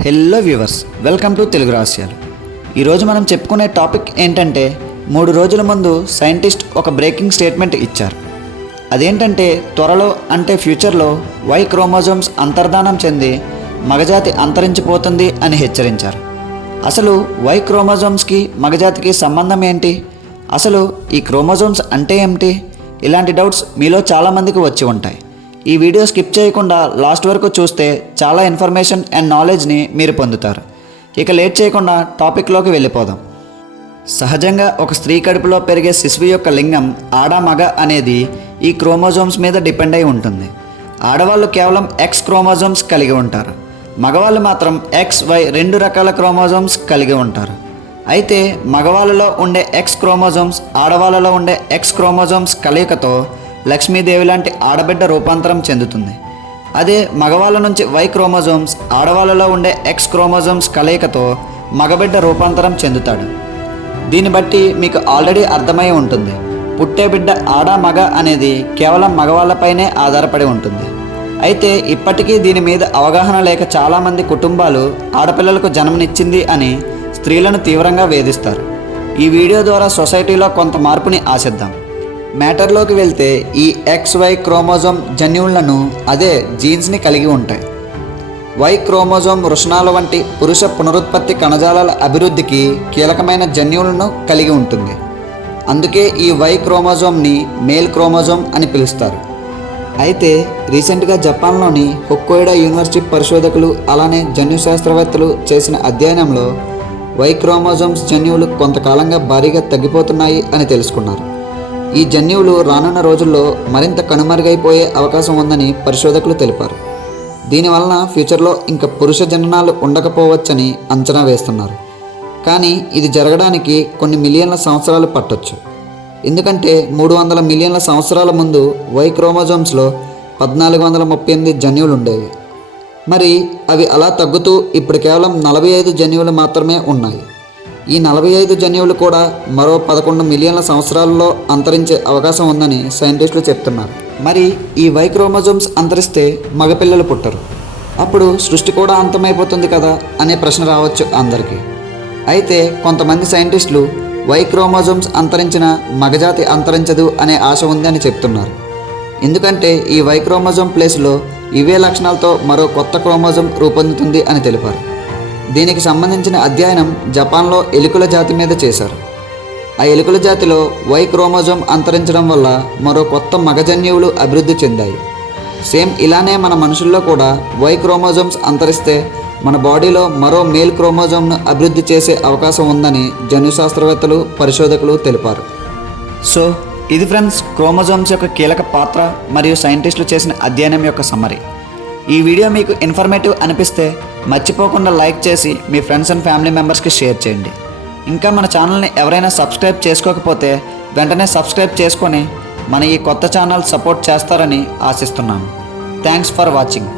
Hello viewers welcome to Telugu రహస్యాలు ఈరోజు మనం చెప్పుకునే టాపిక్ ఏంటంటే మూడు రోజుల ముందు సైంటిస్ట్ ఒక బ్రేకింగ్ స్టేట్మెంట్ ఇచ్చారు. అదేంటంటే త్వరలో అంటే ఫ్యూచర్లో వై క్రోమోజోమ్స్ అంతర్ధానం చెంది మగజాతి అంతరించిపోతుంది అని హెచ్చరించారు. అసలు వై క్రోమోజోమ్స్కి మగజాతికి సంబంధం ఏంటి? అసలు ఈ క్రోమోజోమ్స్ అంటే ఏమిటి? ఇలాంటి డౌట్స్ మీలో చాలామందికి వచ్చి ఉంటాయి. ఈ వీడియో స్కిప్ చేయకుండా లాస్ట్ వరకు చూస్తే చాలా ఇన్ఫర్మేషన్ అండ్ నాలెడ్జ్ని మీరు పొందుతారు. ఇక లేట్ చేయకుండా టాపిక్లోకి వెళ్ళిపోదాం. సహజంగా ఒక స్త్రీ కడుపులో పెరిగే శిశువు యొక్క లింగం ఆడ మగ అనేది ఈ క్రోమోజోమ్స్ మీద డిపెండ్ అయి ఉంటుంది. ఆడవాళ్ళు కేవలం ఎక్స్ క్రోమోజోమ్స్ కలిగి ఉంటారు. మగవాళ్ళు మాత్రం ఎక్స్ వై రెండు రకాల క్రోమోజోమ్స్ కలిగి ఉంటారు. అయితే మగవాళ్ళలో ఉండే ఎక్స్ క్రోమోజోమ్స్ ఆడవాళ్ళలో ఉండే ఎక్స్ క్రోమోజోమ్స్ కలయికతో లక్ష్మీదేవి లాంటి ఆడబిడ్డ రూపాంతరం చెందుతుంది. అదే మగవాళ్ళ నుంచి వై క్రోమోజోమ్స్ ఆడవాళ్ళలో ఉండే ఎక్స్ క్రోమోజోమ్స్ కలయికతో మగబిడ్డ రూపాంతరం చెందుతాడు. దీన్ని బట్టి మీకు ఆల్రెడీ అర్థమై ఉంటుంది. పుట్టే బిడ్డ ఆడ మగ అనేది కేవలం మగవాళ్ళపైనే ఆధారపడి ఉంటుంది. అయితే ఇప్పటికీ దీని మీద అవగాహన లేక చాలామంది కుటుంబాలు ఆడపిల్లలకు జన్మనిచ్చింది అని స్త్రీలను తీవ్రంగా వేధిస్తారు. ఈ వీడియో ద్వారా సొసైటీలో కొంత మార్పుని ఆశిద్దాం. మ్యాటర్లోకి వెళ్తే ఈ ఎక్స్ వై క్రోమోజోమ్ జన్యువులను అదే జీన్స్ని కలిగి ఉంటాయి. వై క్రోమోజోమ్ వృషణాల వంటి పురుష పునరుత్పత్తి కణజాలాల అభివృద్ధికి కీలకమైన జన్యువులను కలిగి ఉంటుంది. అందుకే ఈ వై క్రోమోజోమ్ని మేల్ క్రోమోజోమ్ అని పిలుస్తారు. అయితే రీసెంట్గా జపాన్లోని హొక్కోయిడా యూనివర్సిటీ పరిశోధకులు అలానే జన్యు శాస్త్రవేత్తలు చేసిన అధ్యయనంలో వై క్రోమోజోమ్స్ జన్యువులు కొంతకాలంగా భారీగా తగ్గిపోతున్నాయి అని తెలుసుకున్నారు. ఈ జన్యువులు రానున్న రోజుల్లో మరింత కనుమరుగైపోయే అవకాశం ఉందని పరిశోధకులు తెలిపారు. దీనివలన ఫ్యూచర్లో ఇంకా పురుష జననాలు ఉండకపోవచ్చని అంచనా వేస్తున్నారు. కానీ ఇది జరగడానికి కొన్ని మిలియన్ల సంవత్సరాలు పట్టొచ్చు. ఎందుకంటే మూడు వందల మిలియన్ల సంవత్సరాల ముందు వై క్రోమోజోమ్స్లో పద్నాలుగు వందల ముప్పై ఎనిమిది జన్యువులు ఉండేవి. మరి అవి అలా తగ్గుతూ ఇప్పుడు కేవలం నలభై ఐదు జన్యువులు మాత్రమే ఉన్నాయి. ఈ నలభై ఐదు జన్యువులు కూడా మరో పదకొండు మిలియన్ల సంవత్సరాల్లో అంతరించే అవకాశం ఉందని సైంటిస్టులు చెప్తున్నారు. మరి ఈ వైక్రోమజోమ్స్ అంతరిస్తే మగపిల్లలు పుట్టరు. అప్పుడు సృష్టి కూడా అంతమైపోతుంది కదా అనే ప్రశ్న రావచ్చు అందరికీ. అయితే కొంతమంది సైంటిస్టులు వైక్రోమోజోమ్స్ అంతరించిన మగజాతి అంతరించదు అనే ఆశ ఉంది అని చెప్తున్నారు. ఎందుకంటే ఈ వైక్రోమజోమ్ ప్లేస్లో ఇవే లక్షణాలతో మరో కొత్త క్రోమోజోమ్ రూపొందుతుంది అని తెలిపారు. దీనికి సంబంధించిన అధ్యయనం జపాన్లో ఎలుకల జాతి మీద చేశారు. ఆ ఎలుకల జాతిలో వై క్రోమోజోమ్ అంతరించడం వల్ల మరో కొత్త మగజన్యువులు అభివృద్ధి చెందాయి. సేమ్ ఇలానే మన మనుషుల్లో కూడా వై క్రోమోజోమ్స్ అంతరిస్తే మన బాడీలో మరో మేల్ క్రోమోజోమ్ను అభివృద్ధి చేసే అవకాశం ఉందని జన్యు శాస్త్రవేత్తలు పరిశోధకులు తెలిపారు. సో ఇది ఫ్రెండ్స్ క్రోమోజోమ్స్ యొక్క కీలక పాత్ర మరియు సైంటిస్టులు చేసిన అధ్యయనం యొక్క సమ్మరీ. ఈ వీడియో మీకు ఇన్ఫర్మేటివ్ అనిపిస్తే మర్చిపోకుండా లైక్ చేసి మీ ఫ్రెండ్స్ అండ్ ఫ్యామిలీ మెంబర్స్కి షేర్ చేయండి. ఇంకా మన ఛానల్ని ఎవరైనా సబ్స్క్రైబ్ చేసుకోకపోతే వెంటనే సబ్స్క్రైబ్ చేసుకొని మన ఈ కొత్త ఛానల్ సపోర్ట్ చేస్తారని ఆశిస్తున్నాను. Thanks for watching.